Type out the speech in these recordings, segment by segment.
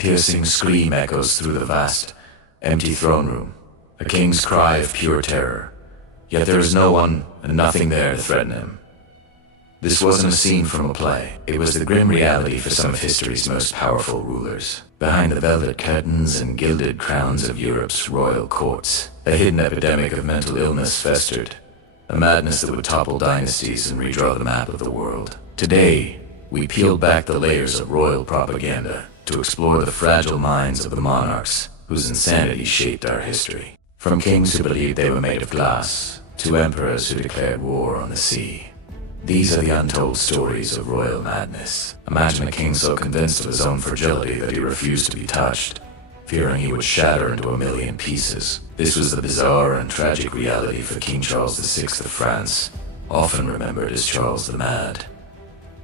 piercing scream echoes through the vast, empty throne room, a king's cry of pure terror. Yet there is no one and nothing there to threaten him. This wasn't a scene from a play. It was the grim reality for some of history's most powerful rulers. Behind the velvet curtains and gilded crowns of Europe's royal courts, a hidden epidemic of mental illness festered, a madness that would topple dynasties and redraw the map of the world. Today, we peeled back the layers of royal propaganda to explore the fragile minds of the monarchs whose insanity shaped our history. From kings who believed they were made of glass, to emperors who declared war on the sea. These are the untold stories of royal madness. Imagine a king so convinced of his own fragility that he refused to be touched, fearing he would shatter into a million pieces. This was the bizarre and tragic reality for King Charles VI of France, often remembered as Charles the Mad.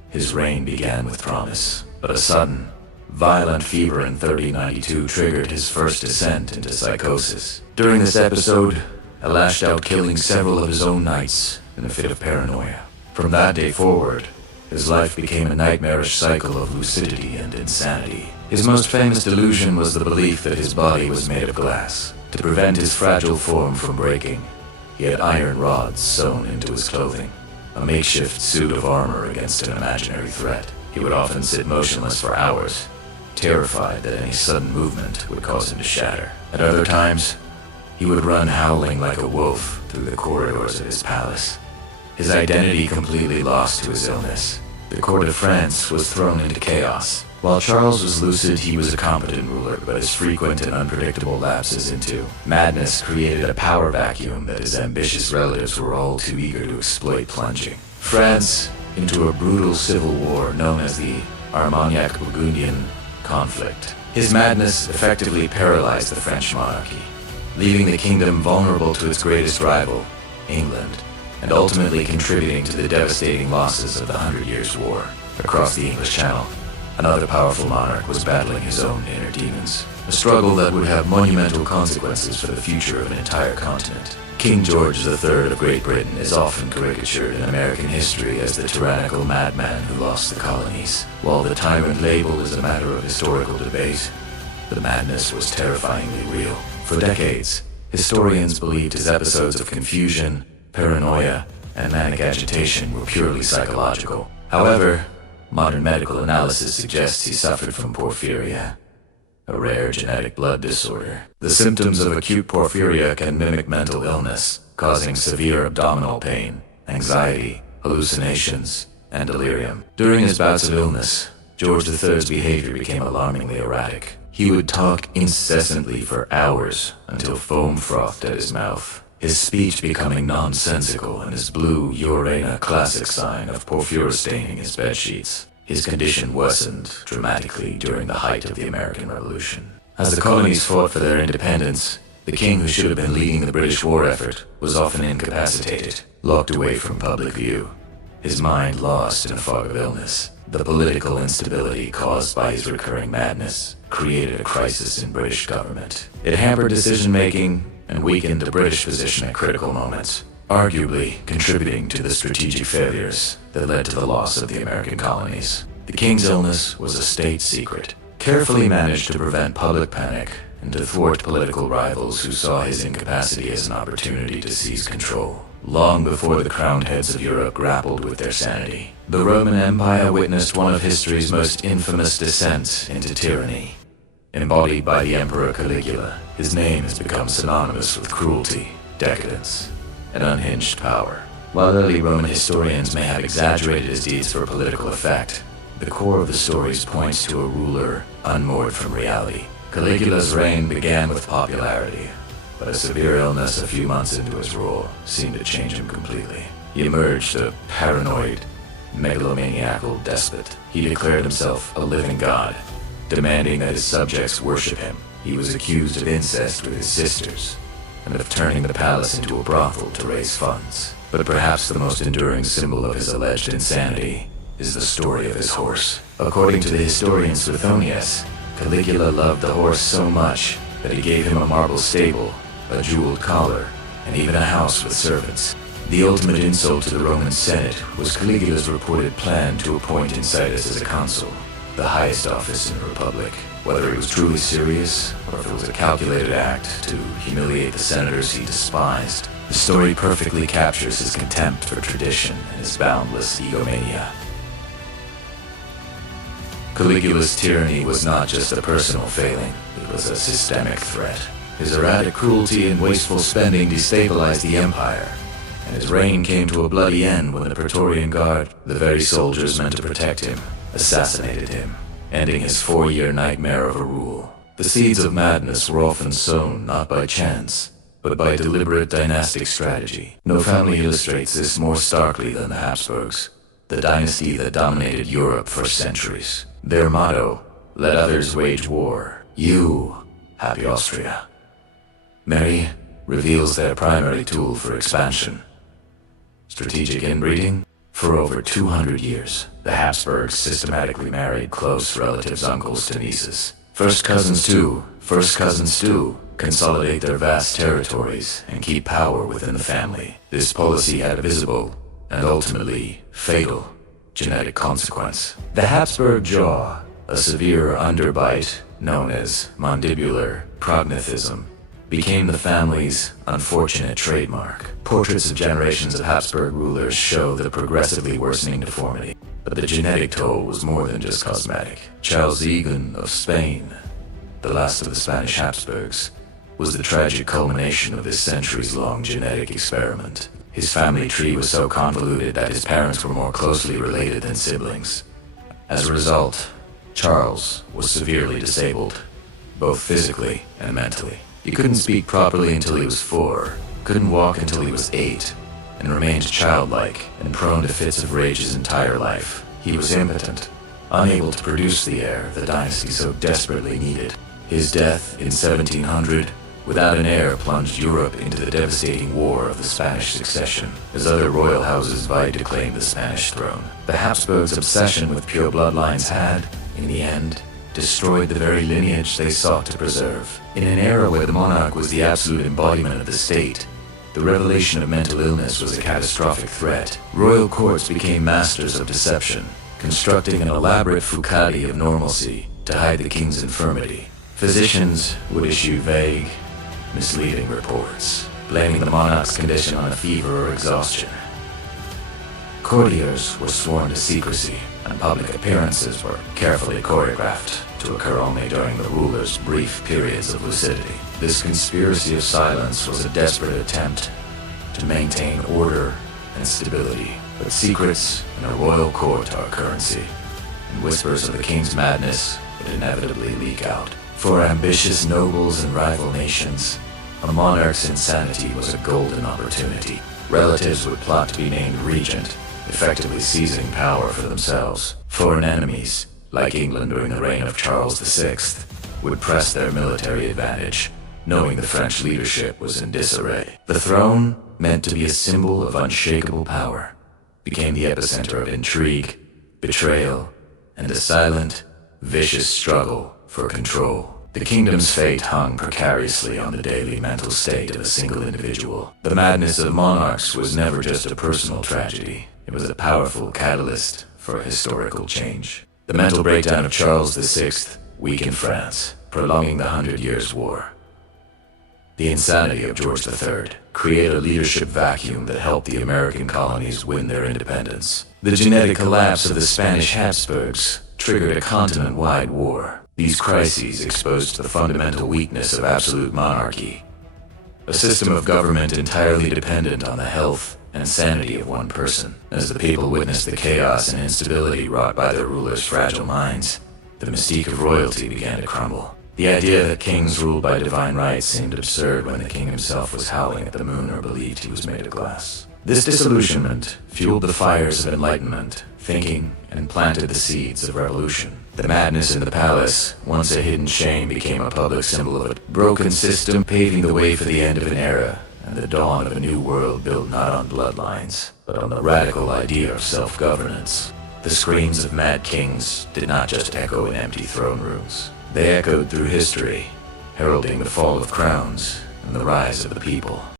His reign began with promise, but a sudden, violent fever in 1392 triggered his first descent into psychosis. During this episode, he lashed out, killing several of his own knights in a fit of paranoia. From that day forward, his life became a nightmarish cycle of lucidity and insanity. His most famous delusion was the belief that his body was made of glass. To prevent his fragile form from breaking, he had iron rods sewn into his clothing, a makeshift suit of armor against an imaginary threat. He would often sit motionless for hours, terrified that any sudden movement would cause him to shatter. At other times, he would run howling like a wolf through the corridors of his palace, his identity completely lost to his illness. The court of France was thrown into chaos. While Charles was lucid, he was a competent ruler, but his frequent and unpredictable lapses into madness created a power vacuum that his ambitious relatives were all too eager to exploit, plunging France into a brutal civil war known as the Armagnac-Burgundian conflict. His madness effectively paralyzed the French monarchy, leaving the kingdom vulnerable to its greatest rival, England, and ultimately contributing to the devastating losses of the 100 Years' War. Across the English Channel, another powerful monarch was battling his own inner demons, a struggle that would have monumental consequences for the future of an entire continent. King George III of Great Britain is often caricatured in American history as the tyrannical madman who lost the colonies. While the tyrant label is a matter of historical debate, the madness was terrifyingly real. For decades, historians believed his episodes of confusion, paranoia, and manic agitation were purely psychological. However, modern medical analysis suggests he suffered from porphyria, a rare genetic blood disorder. The symptoms of acute porphyria can mimic mental illness, causing severe abdominal pain, anxiety, hallucinations, and delirium. During his bouts of illness, George III's behavior became alarmingly erratic. He would talk incessantly for hours until foam frothed at his mouth, his speech becoming nonsensical and his blue urine a classic sign of porphyria staining his bedsheets. His condition worsened dramatically during the height of the American Revolution. As the colonies fought for their independence, the king who should have been leading the British war effort was often incapacitated, locked away from public view, his mind lost in a fog of illness. The political instability caused by his recurring madness created a crisis in British government. It hampered decision-making and weakened the British position at critical moments, arguably contributing to the strategic failures that led to the loss of the American colonies. The king's illness was a state secret, carefully managed to prevent public panic and to thwart political rivals who saw his incapacity as an opportunity to seize control. Long before the crowned heads of Europe grappled with their sanity, the Roman Empire witnessed one of history's most infamous descents into tyranny. Embodied by the Emperor Caligula, his name has become synonymous with cruelty, decadence, and unhinged power. While early Roman historians may have exaggerated his deeds for political effect, the core of the stories points to a ruler unmoored from reality. Caligula's reign began with popularity, but a severe illness a few months into his rule seemed to change him completely. He emerged a paranoid, megalomaniacal despot. He declared himself a living god, demanding that his subjects worship him. He was accused of incest with his sisters, and of turning the palace into a brothel to raise funds. But perhaps the most enduring symbol of his alleged insanity is the story of his horse. According to the historian Suetonius, Caligula loved the horse so much that he gave him a marble stable, a jeweled collar, and even a house with servants. The ultimate insult to the Roman Senate was Caligula's reported plan to appoint Incitus as a consul, the highest office in the Republic. Whether he was truly serious, or if it was a calculated act to humiliate the senators he despised, the story perfectly captures his contempt for tradition and his boundless egomania. Caligula's tyranny was not just a personal failing, it was a systemic threat. His erratic cruelty and wasteful spending destabilized the empire, and his reign came to a bloody end when the Praetorian Guard, the very soldiers meant to protect him, assassinated him, ending his 4-year nightmare of a rule. The seeds of madness were often sown not by chance, but by deliberate dynastic strategy. No family illustrates this more starkly than the Habsburgs, the dynasty that dominated Europe for centuries. Their motto, "Let others wage war, you, happy Austria." Mary reveals their primary tool for expansion: strategic inbreeding. For over 200 years, the Habsburgs systematically married close relatives' uncles to nieces. First cousins too, consolidate their vast territories and keep power within the family. This policy had a visible, and ultimately fatal, genetic consequence. The Habsburg jaw, a severe underbite known as mandibular prognathism, became the family's unfortunate trademark. Portraits of generations of Habsburg rulers show the progressively worsening deformity. But the genetic toll was more than just cosmetic. Charles Egan of Spain, the last of the Spanish Habsburgs, was the tragic culmination of this centuries-long genetic experiment. His family tree was so convoluted that his parents were more closely related than siblings. As a result, Charles was severely disabled, both physically and mentally. He couldn't speak properly until he was 4, couldn't walk until he was 8, and remained childlike and prone to fits of rage his entire life. He was impotent, unable to produce the heir the dynasty so desperately needed. His death in 1700, without an heir, plunged Europe into the devastating War of the Spanish Succession, as other royal houses vied to claim the Spanish throne. The Habsburgs' obsession with pure bloodlines had, in the end, destroyed the very lineage they sought to preserve. In an era where the monarch was the absolute embodiment of the state, the revelation of mental illness was a catastrophic threat. Royal courts became masters of deception, constructing an elaborate foucati of normalcy to hide the king's infirmity. Physicians would issue vague, misleading reports, blaming the monarch's condition on a fever or exhaustion. Courtiers were sworn to secrecy, and public appearances were carefully choreographed to occur only during the ruler's brief periods of lucidity. This conspiracy of silence was a desperate attempt to maintain order and stability. But secrets in a royal court are currency, and whispers of the king's madness would inevitably leak out. For ambitious nobles and rival nations, a monarch's insanity was a golden opportunity. Relatives would plot to be named regent, effectively seizing power for themselves. Foreign enemies, like England during the reign of Charles VI, would press their military advantage, knowing the French leadership was in disarray. The throne, meant to be a symbol of unshakable power, became the epicenter of intrigue, betrayal, and a silent, vicious struggle for control. The kingdom's fate hung precariously on the daily mental state of a single individual. The madness of monarchs was never just a personal tragedy. It was a powerful catalyst for historical change. The mental breakdown of Charles VI weakened France, prolonging the 100 Years' War. The insanity of George III created a leadership vacuum that helped the American colonies win their independence. The genetic collapse of the Spanish Habsburgs triggered a continent-wide war. These crises exposed the fundamental weakness of absolute monarchy, a system of government entirely dependent on the health and sanity of one person. As the people witnessed the chaos and instability wrought by their rulers' fragile minds, the mystique of royalty began to crumble. The idea that kings ruled by divine right seemed absurd when the king himself was howling at the moon or believed he was made of glass. This disillusionment fueled the fires of enlightenment, thinking, and planted the seeds of revolution. The madness in the palace, once a hidden shame, became a public symbol of a broken system, paving the way for the end of an era and the dawn of a new world built not on bloodlines, but on the radical idea of self-governance. The screams of mad kings did not just echo in empty throne rooms. They echoed through history, heralding the fall of crowns and the rise of the people.